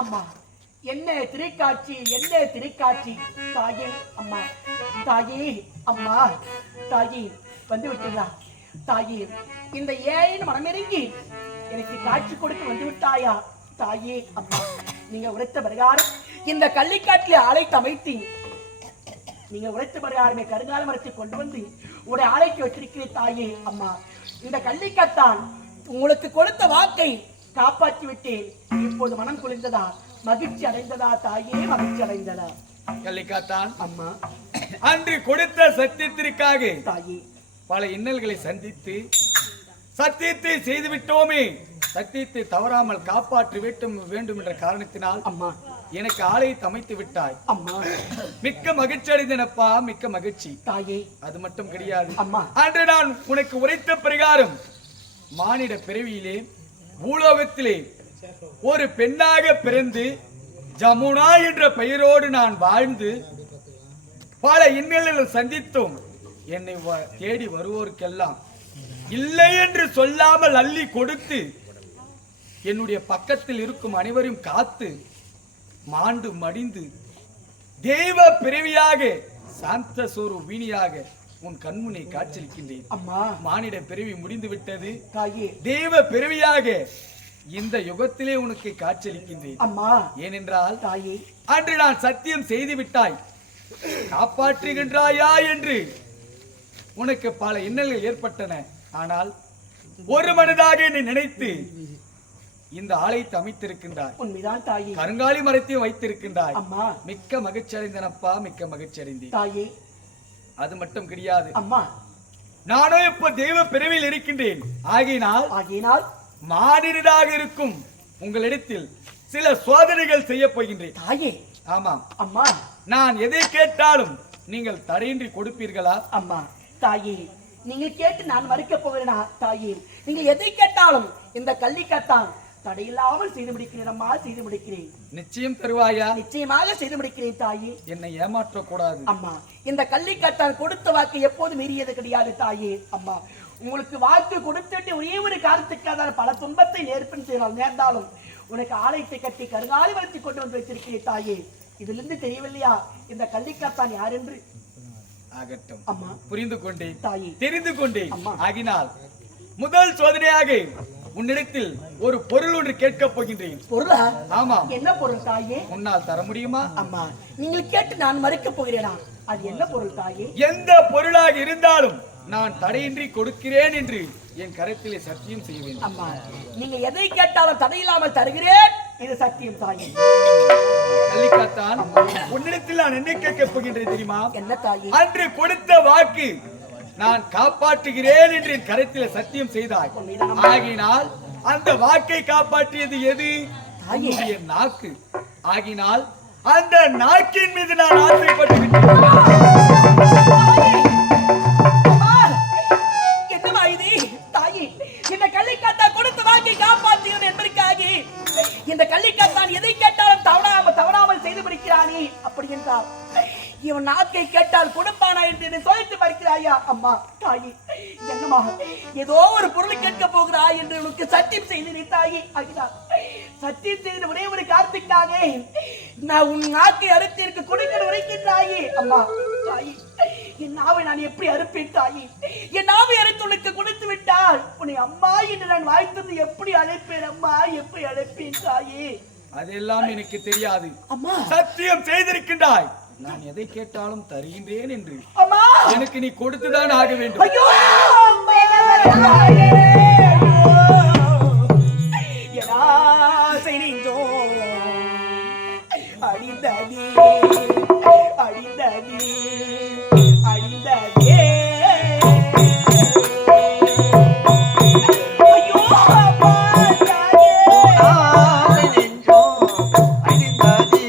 அம்மா என்ன திரைக்காட்சி, என்ன திரைக்காட்சி. தாயே அம்மா, தாயே அம்மா, தாயே வந்து விட்டீங்களா? தாயே இந்த ஏன் மனமிறங்கி எனக்கு காட்சி கொடுக்க வந்து விட்டாயா? தாயே அம்மா, நீங்க உரைத்த பிரகாரம் இந்த கள்ளிக்காட்டிலே ஆலைக்கு அமைத்து, நீங்க உரைத்த பிரகாரமே கருங்கால மரத்தை கொண்டு வந்து உடைய ஆலைக்கு வச்சிருக்கிறேன். தாயே அம்மா, இந்த கள்ளிக்காத்தான் உங்களுக்கு கொடுத்த வாக்கை காப்பாற்றி விட்டேன். இப்போது மனம் குளிர்ந்ததா, மகிழ்ச்சி அடைந்ததா? தாயே மகிழ்ச்சி அடைந்ததா? கள்ளிக்காத்தான் அம்மா, அன்று கொடுத்த சத்தியத்திற்காக தாயே பல இன்னல்களை சந்தித்து சத்தியத்தை செய்து விட்டோமே, சத்தியத்தை தவறாமல் காப்பாற்ற வேண்டும் என்ற காரணத்தினால் அம்மா எனக்கு ஆலயத்தை அமைத்து விட்டாய். அம்மா, மிக்க மகிழ்ச்சி அடைந்தனப்பா, மிக்க மகிழ்ச்சி. தாயே அது மட்டும் கிடையாது, அம்மா, அன்று நான் உனக்கு உரைத்த பிரகாரம் மானிட பிறவியிலே பூலோகத்திலே ஒரு பெண்ணாக பிறந்து ஜமுனா என்ற பெயரோடு நான் வாழ்ந்து பல இன்னல்கள் சந்தித்தோம். என்னை தேடி வருவோருக்கெல்லாம் இல்லை என்று சொல்லாமல் அள்ளி கொடுத்து என்னுடைய பக்கத்தில் இருக்கும் அனைவரையும் காத்து மாண்டு மடிந்து தெய்வ பிறவியாக சாந்த சோறு வீணியாக உன் கண்முனை காட்சியளிக்கின்றேன். அம்மா, மானிட பிறவி முடிந்து விட்டது. தாயே தெய்வ பிறவியாக இந்த யுகத்திலே உனக்கு காட்சியளிக்கின்றேன். அம்மா, ஏனென்றால் தாயே அன்று நான் சத்தியம் செய்து விட்டாய், காப்பாற்றுகின்றாயா என்று உனக்கு பல இன்னல்கள் ஏற்பட்டன. ஆனால் ஒரு மனதாக என்னை நினைத்து இந்த ஆலயத்தை அமைத்திருக்கின்றாய். உண்மைதான் தாயே. கருங்காலி மரத்தையும் வைத்திருக்கின்றாய். அம்மா, மிக்க மகிழ்ச்சி அடைந்தனப்பா, மிக்க மகிழ்ச்சி அடைந்தேன். தாயே அது மட்டும் கிடையாது, அம்மா, நானும் இப்ப தெய்வ பிறவியில் இருக்கின்றேன். ஆகினால் மானிடராக இருக்கும் உங்களிடத்தில் சில சோதனைகள் செய்ய போகின்றேன். தாயே ஆமாம் அம்மா, நான் எதை கேட்டாலும் நீங்கள் தடையின்றி கொடுப்பீர்களா? அம்மா, தாயே நீங்கள் கேட்டு நான் மறுக்க போகிறேனா? தாயே நீங்கள் எதை கேட்டாலும் இந்த கள்ளிக்காத்தான் தடையில்லாமல் செய்து முடிக்கிறேன். அம்மா, செய்து முடிக்கிறேன். நிச்சயம் தருவாயா? நிச்சயமாக செய்து முடிக்கிறேன். தாயே என்னை ஏமாற்ற கூடாது. அம்மா, இந்த கள்ளிக்காத்தான் கொடுத்த வாக்கு எப்போது மீறியது கிடையாது. தாயே அம்மா, உங்களுக்கு வாக்கு கொடுத்துட்டு ஒரே ஒரு காரணத்துக்காக பல துன்பத்தை நேர்ந்தாலும் உனக்கு ஆலயத்தை கட்டி கருங்காலி வளர்த்தி கொண்டு வந்து வைத்திருக்கிறேன். தாயே, இதிலிருந்து தெரியவில்லையா இந்த கள்ளிக்காத்தான் யார் என்று? ஆகட்டும் அம்மா, புரிந்து கொண்டேன், தாயே தெரிந்து கொண்டேன். அம்மா, ஆகினால் முதல் சோதனையாக உன்னிடத்தில் ஒரு பொருள் ஒன்று கேட்கப் போகின்றேன். பொருளா? ஆமாம். என்ன பொருள் தாயே? உன்னால் தர முடியுமா? அம்மா, நீங்கள் கேட்டு நான் மறுக்க போகிறேனா? அது என்ன பொருள் தாயே? எந்த பொருளாக இருந்தாலும் நான் தடையின்றி கொடுக்கிறேன் என்று என் கரத்திலே சத்தியம் செய்ய வேண்டும். அம்மா, நீங்க எதை கேட்டாலும் தடையில்லாமல் தருகிறேன், இது சத்தியம் தாயே. கள்ளிக்காத்தான், உன்னிடத்தில் நான் என்ன கேட்கப் போகின்றேன் தெரியுமா? என்ன தாயே? அன்று கொடுத்த வாக்கு நான் காப்பாற்றுகிறேன் என்று என் கரத்திலே சத்தியம் செய்தாய். ஆகினால் அந்த வாக்கை காப்பாற்றியது எது? என்னுடைய நாக்கு. ஆகினால் அந்த நாக்கின் மீது நான் ஆசைப்பட்டு விட்டேன். என்னமா இது தாயே? இந்த கள்ளிக்காத்தான் கொடுத்த வாக்கை காப்பாற்றுகிறேன் என்பதற்காக இந்த கள்ளிக்காத்தான் எதை கேட்டாலும் தவறாமல் செய்து முடிக்கிறானே. அப்படி என்றால் இவன் நாக்கை கேட்டால் கொடுப்பானா என்று சொல்லிட்டு மறுக்கிறாயா? அம்மா, தாயே என்னமா ஏதோ ஒரு பொருள் கேட்க போகிறாய் என்று உனக்கு சத்தியம் செய்தேன் தாயே. ஆகினார் சத்தியம் செய்த ஒரே ஒரு காரணத்துக்காக நான் உன் நாக்கை அறுத்து எனக்கு கொடுக்கிற உரைக்கின்றாயே. அம்மா, தாயே என் நாவை நான் எப்படி அறுப்பேன் தாயே? என் நாவை அறுத்து உனக்கு கொடுத்து விட்டால் உன்னை அம்மா என்று நான் வாய்த்தது எப்படி அழைப்பேன்? அம்மா, எப்படி அழைப்பேன் தாயே? அதெல்லாம் எனக்கு தெரியாது. அம்மா, சத்தியம் செய்திருக்கின்றாய், நான் எதை கேட்டாலும் தருகின்றேன் என்று. அம்மா, எனக்கு நீ கொடுத்துதான் ஆக வேண்டும். ஐயோ அம்மா, எதா செய்தோ அடிந்ததே அடிந்ததே அடிந்ததே. ஐயோ அம்மா, தாயே அடிந்தாதி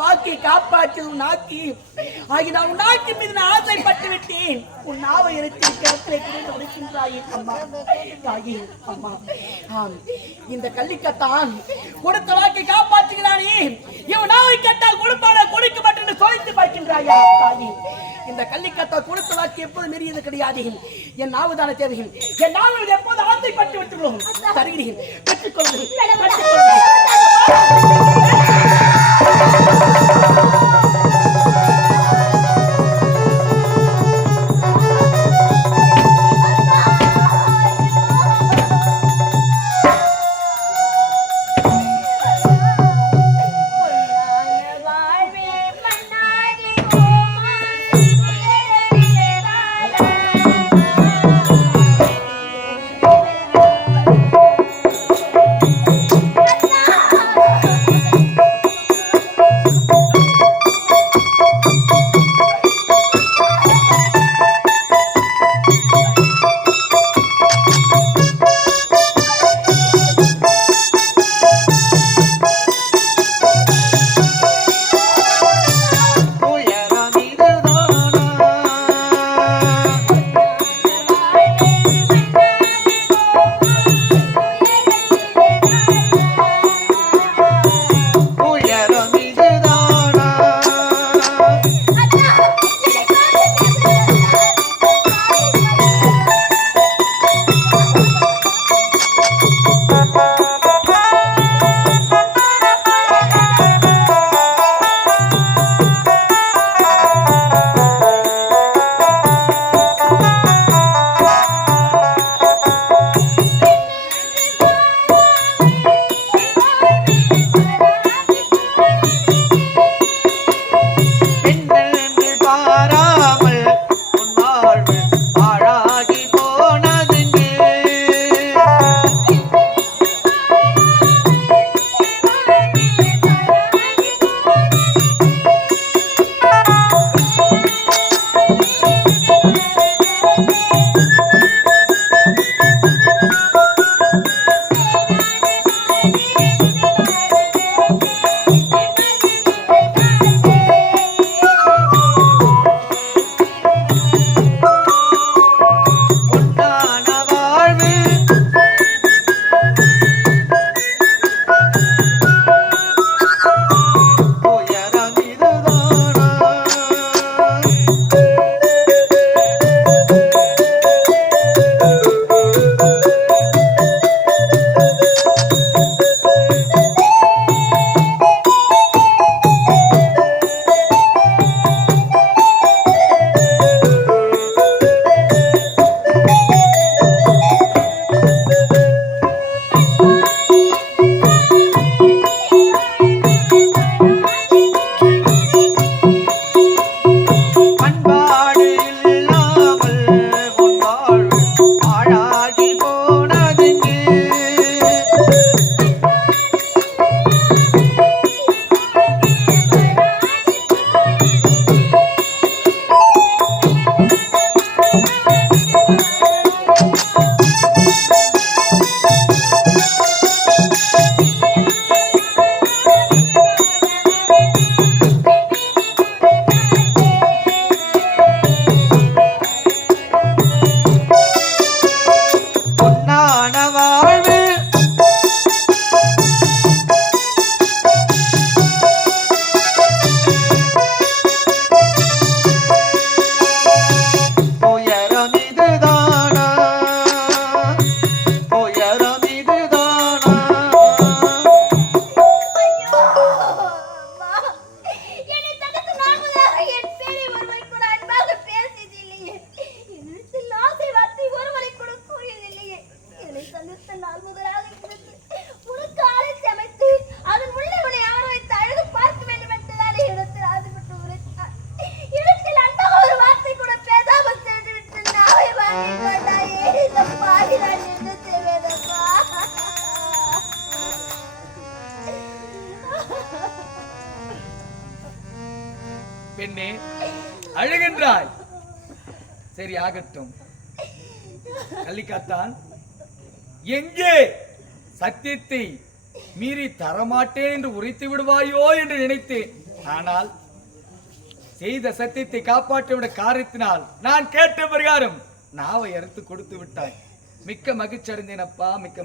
வாக்கை காப்பாற்றி உன் நாக்கி ஆகி நான் உன் நாக்கி மீது நான் ஆசைப்பட்டு விட்டேன். உன் நாவை எடுத்து கருத்திலே குறைந்து உடைக்கின்றாயே அம்மா தாயே அம்மா. ஆம், இந்த கள்ளிக்கத்தான் கொடுத்த வாக்கை காப்பாற்றுகிறானே, இவன் நாவை கேட்டால் கொடுப்பான கொடுக்க மாட்டேன் சோதித்து பார்க்கின்றாயா தாயே. இந்த கள்ளிக்கத்தா கொடுத்த வாக்கு எப்போது மீறியது கிடையாது. என் நாவுதான தேவைகள் என் நாவில் எப்போது ஆசைப்பட்டு விட்டுள்ளோம் தருகிறேன். பெற்றுக்கொள்கிறேன். பெண்ணே அழுகின்றாய். சரி ஆகட்டும். கள்ளிக்காத்தான் எங்கே சத்தியத்தை மீறி தரமாட்டேன் என்று உரைத்து விடுவாயோ என்று நினைத்தேன். ஆனால் செய்த சத்தியத்தை காப்பாற்ற காரியத்தினால் நான் கேட்ட பிரகாரம் நாவை அறுத்து கொடுத்து விட்டாய். மிக்க மகிழ்ச்சி அடைந்தேனப்பா, மிக்க